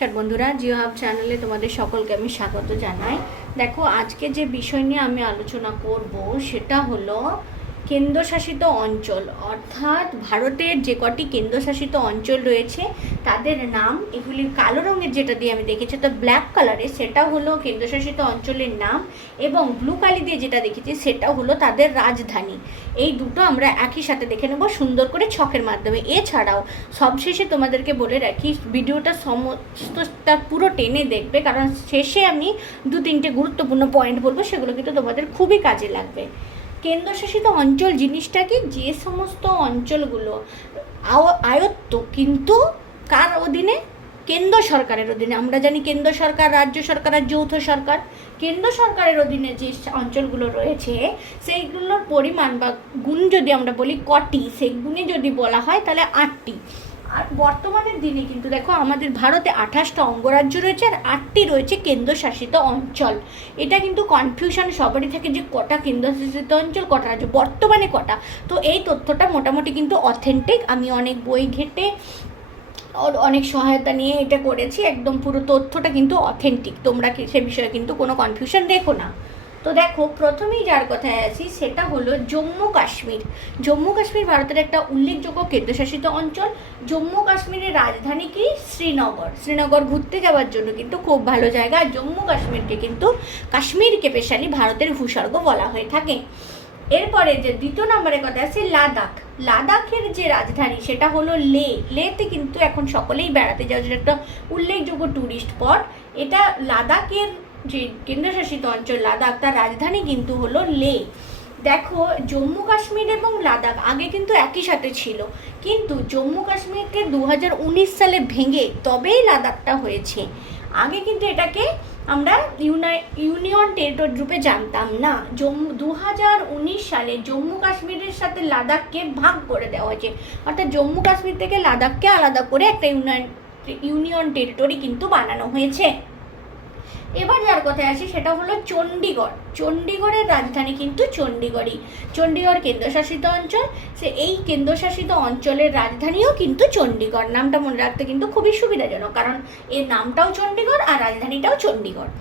নমস্কার বন্ধুরা, জিও হাব চ্যানেলে তোমাদের সকলকে আমি স্বাগত জানাই। দেখো, আজকে যে বিষয় নিয়ে আমি আলোচনা করব সেটা হলো কেন্দ্রশাসিত অঞ্চল, অর্থাৎ ভারতের যে কটি কেন্দ্রশাসিত অঞ্চল রয়েছে তাদের নাম। এগুলি কালো রঙের যেটা দিয়ে আমি দেখেছি, তো ব্ল্যাক কালারে সেটা হলো কেন্দ্রশাসিত অঞ্চলের নাম, এবং ব্লু কালি দিয়ে যেটা দেখেছি সেটা হলো তাদের রাজধানী। এই দুটো আমরা একই সাথে দেখে নেব সুন্দর করে ছকের মাধ্যমে। এছাড়াও সবশেষে তোমাদেরকে বলে রাখি, ভিডিওটা সমস্তটা পুরো টেনে দেখবে, কারণ শেষে আমি দু তিনটে গুরুত্বপূর্ণ পয়েন্ট বলবো, সেগুলো কিন্তু তোমাদের খুবই কাজে লাগবে। কেন্দ্রশাসিত অঞ্চল জিনিসটা কি, যে সমস্ত অঞ্চলগুলো আয়ত্ত কিন্তু কার অধীনে, কেন্দ্র সরকারের অধীনে। আমরা জানি কেন্দ্র সরকার, রাজ্য সরকার আর যৌথ সরকার। কেন্দ্র সরকারের অধীনে যে অঞ্চলগুলো রয়েছে সেইগুলোর পরিমাণ বা গুণ যদি আমরা বলি কটি, সেই গুণে যদি বলা হয় তাহলে 8টি। আর বর্তমানের দিনে কিন্তু দেখো, আমাদের ভারতে 28টা অঙ্গরাজ্য রয়েছে আর 8টি রয়েছে কেন্দ্রশাসিত অঞ্চল। এটা কিন্তু কনফিউশন সবারই থাকে যে কটা কেন্দ্রশাসিত অঞ্চল, কটা রাজ্য, বর্তমানে কটা। তো এই তথ্যটা মোটামুটি কিন্তু অথেন্টিক। আমি অনেক বই ঘেটে অনেক সহায়তা নিয়ে এটা করেছি, একদম পুরো তথ্যটা কিন্তু অথেন্টিক। তোমরা সে বিষয়ে কিন্তু কোনো কনফিউশন দেখো না। তো দেখো, প্রথমেই যার কথায় আছি সেটা হলো জম্মু কাশ্মীর। জম্মু কাশ্মীর ভারতের একটা উল্লেখযোগ্য কেন্দ্রশাসিত অঞ্চল। জম্মু কাশ্মীরের রাজধানী কি, শ্রীনগর। শ্রীনগর ঘুরতে যাওয়ার জন্য কিন্তু খুব ভালো জায়গা। জম্মু কাশ্মীরকে কিন্তু কাশ্মীরকে স্পেশালি ভারতের ভূস্বর্গ বলা হয়ে থাকে। এরপরে যে দ্বিতীয় নম্বরের কথা আছে লাদাখ। লাদাখের যে রাজধানী সেটা হলো লে। লেতে কিন্তু এখন সকলেই বেড়াতে যাওয়া, যেটা একটা উল্লেখযোগ্য ট্যুরিস্ট স্পট। এটা লাদাখের যে কেন্দ্রশাসিত অঞ্চল লাদাখ, তার রাজধানী কিন্তু হলো লে। দেখো, জম্মু কাশ্মীর এবং লাদাখ আগে কিন্তু একই সাথে ছিল, কিন্তু জম্মু কাশ্মীরকে 2019 সালে ভেঙে তবেই লাদাখটা হয়েছে। আগে কিন্তু এটাকে আমরা ইউনিয়ন টেরিটরি রূপে জানতাম না। 2019 সালে জম্মু কাশ্মীরের সাথে লাদাখকে ভাগ করে দেওয়া হয়েছে, অর্থাৎ জম্মু কাশ্মীর থেকে লাদাখকে আলাদা করে একটা ইউনিয়ন টেরিটরি কিন্তু বানানো হয়েছে। এবার যার কথায় আসি সেটা হলো চণ্ডীগড়। চণ্ডীগড়ের রাজধানী কিন্তু চণ্ডীগড়ই। চণ্ডীগড় কেন্দ্রশাসিত অঞ্চল, এই কেন্দ্রশাসিত অঞ্চলের রাজধানীও কিন্তু চণ্ডীগড়। নামটা মনে রাখতে কিন্তু খুবই সুবিধাজনক, কারণ এর নামটাও চণ্ডীগড় আর রাজধানীটাও চণ্ডীগড়।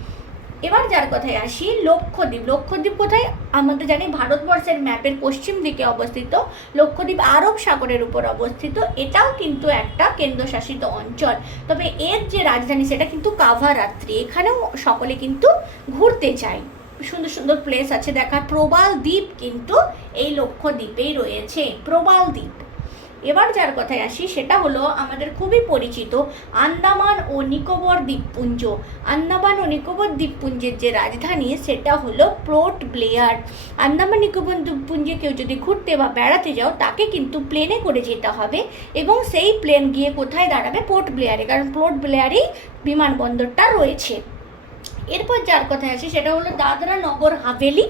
এবার যার কথায় আসি লক্ষদ্বীপ। লক্ষদ্বীপ কোথায়, আমাদের জানি ভারতবর্ষের ম্যাপের পশ্চিম দিকে অবস্থিত। লক্ষদ্বীপ আরব সাগরের উপর অবস্থিত। এটাও কিন্তু একটা কেন্দ্রশাসিত অঞ্চল, তবে এর যে রাজধানী সেটা কিন্তু কাভারাত্রি। এখানেও সকলে কিন্তু ঘুরতে যায়, সুন্দর সুন্দর প্লেস আছে দেখার। প্রবাল দ্বীপ কিন্তু এই লক্ষদ্বীপেই রয়েছে, প্রবাল দ্বীপ। এবার যার কথায় আসি সেটা হলো আমাদের খুবই পরিচিত আন্দামান ও নিকোবর দ্বীপপুঞ্জ। আন্দামান ও নিকোবর দ্বীপপুঞ্জের যে রাজধানী সেটা হলো পোর্ট ব্লেয়ার। আন্দামান নিকোবর দ্বীপপুঞ্জে কেউ যদি ঘুরতে বা বেড়াতে যাও, তাকে কিন্তু প্লেনে করে যেতে হবে, এবং সেই প্লেন গিয়ে কোথায় দাঁড়াবে, পোর্ট ব্লেয়ারে, কারণ পোর্ট ব্লেয়ারেই বিমানবন্দরটা রয়েছে। এরপর যার কথায় আসি সেটা হলো দাদরা নগর হাভেলি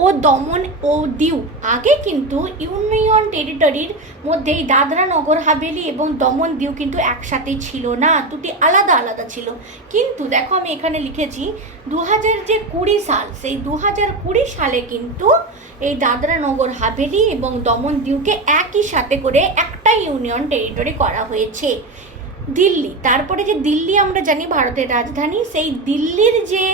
ও দমন ও দিউ। আগে কিন্তু ইউনিয়ন টেরিটরির মধ্যেই দাদরা নগর হাভেলি এবং দমন দিউ কিন্তু একসাথে ছিল না, দুটি আলাদা আলাদা ছিল। কিন্তু দেখো, আমি এখানে লিখেছি 2020 সাল, সেই 2020 সালে কিন্তু এই দাদরা নগর হাভেলি এবং দমন দিউকে একই সাথে করে একটা ইউনিয়ন টেরিটরি করা হয়েছে। দিল্লি, তারপরে যে দিল্লি আমরা জানি ভারতের রাজধানী, সেই দিল্লির যে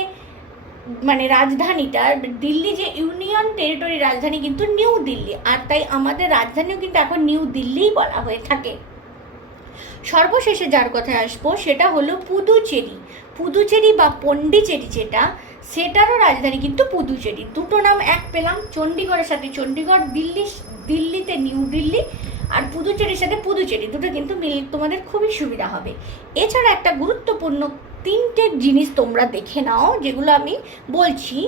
রাজধানীটা, দিল্লি যে ইউনিয়ন টেরিটরি রাজধানী কিন্তু নিউ দিল্লি, আর তাই আমাদের রাজধানীও কিন্তু এখন নিউ দিল্লিই বলা হয়ে থাকে। সর্বশেষে যার কথায় আসবো সেটা হলো পুদুচেরি। পুদুচেরি বা পন্ডিচেরি যেটা, সেটারও রাজধানী কিন্তু পুদুচেরি। দুটো নাম এক পেলাম, চণ্ডীগড়ের সাথে চণ্ডীগড়, দিল্লিতে নিউ দিল্লি, আর পুদুচেরির সাথে পুদুচেরি, দুটো কিন্তু তোমাদের খুবই সুবিধা হবে। এছাড়া একটা গুরুত্বপূর্ণ 3টে জিনিস তোমরা দেখে নাও যেগুলো আমি বলছি,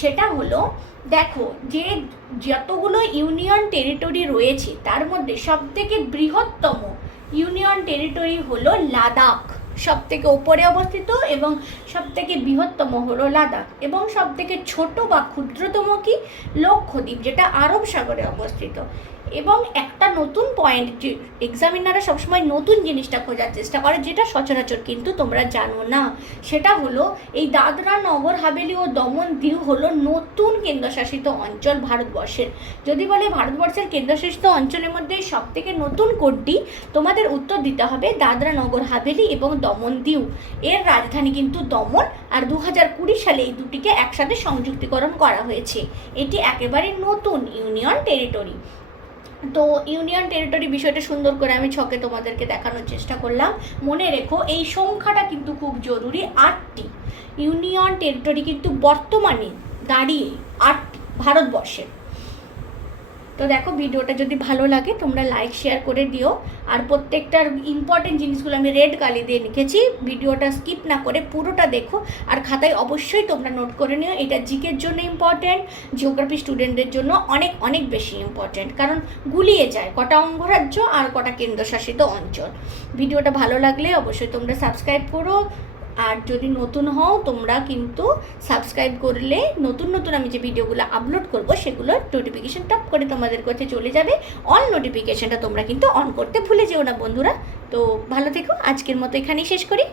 সেটা হলো দেখো, যে যতগুলো ইউনিয়ন টেরিটরি রয়েছে তার মধ্যে সবথেকে বৃহত্তম ইউনিয়ন টেরিটরি হলো লাদাখ, সবথেকে ওপরে অবস্থিত, এবং সবথেকে বৃহত্তম হলো লাদাখ, এবং সবথেকে ছোট বা ক্ষুদ্রতম কি, লক্ষদ্বীপ, যেটা আরব সাগরে অবস্থিত। এবং একটা নতুন পয়েন্ট, যে এক্সামিনাররা সবসময় নতুন জিনিসটা খোঁজার চেষ্টা করে, যেটা সচরাচর কিন্তু তোমরা জানো না, সেটা হলো এই দাদরা নগর হাভেলি ও দমন দিউ হলো নতুন কেন্দ্রশাসিত অঞ্চল ভারতবর্ষের। যদি বলে ভারতবর্ষের কেন্দ্রশাসিত অঞ্চলের মধ্যে সবথেকে নতুন কোনটি, তোমাদের উত্তর দিতে হবে দাদরা নগর হাভেলি এবং দমন দিউ। এর রাজধানী কিন্তু দমন, আর 2020 সালে এই দুটিকে একসাথে সংযুক্তিকরণ করা হয়েছে। এটি একেবারে নতুন ইউনিয়ন টেরিটরি। তো ইউনিয়ন টেরিটরি বিষয়টা সুন্দর করে আমি ছকে তোমাদেরকে দেখানোর চেষ্টা করলাম। মনে রেখো এই সংখ্যাটা কিন্তু খুব জরুরি, 8টি ইউনিয়ন টেরিটরি কিন্তু বর্তমানে দাঁড়িয়ে 8টি ভারতবর্ষের। তো দেখো, ভিডিওটা যদি ভালো লাগে তোমরা লাইক শেয়ার করে দিও। আর প্রত্যেকটার ইম্পর্টেন্ট জিনিসগুলো আমি রেড কালি দিয়ে লিখেছি, ভিডিওটা স্কিপ না করে পুরোটা দেখো। আর খাতায় অবশ্যই তোমরা নোট করে নিও, এটা জিকের জন্য ইম্পর্টেন্ট, জিওগ্রাফি স্টুডেন্টদের জন্য অনেক অনেক বেশি ইম্পর্টেন্ট, কারণ গুলিয়ে যায় কটা অঙ্গরাজ্য আর কটা কেন্দ্রশাসিত অঞ্চল। ভিডিওটা ভালো লাগলে অবশ্যই তোমরা সাবস্ক্রাইব করো। আর যদি নতুন হও তোমরা কিন্তু সাবস্ক্রাইব করলে নতুন নতুন আমি যে ভিডিওগুলো আপলোড করব সেগুলোর নোটিফিকেশন টপ করে তোমাদের কাছে চলে যাবে। অল নোটিফিকেশনটা তোমরা কিন্তু অন করতে ভুলে যেও না বন্ধুরা। তো ভালো থেকো, আজকের মতো এখানেই শেষ করি।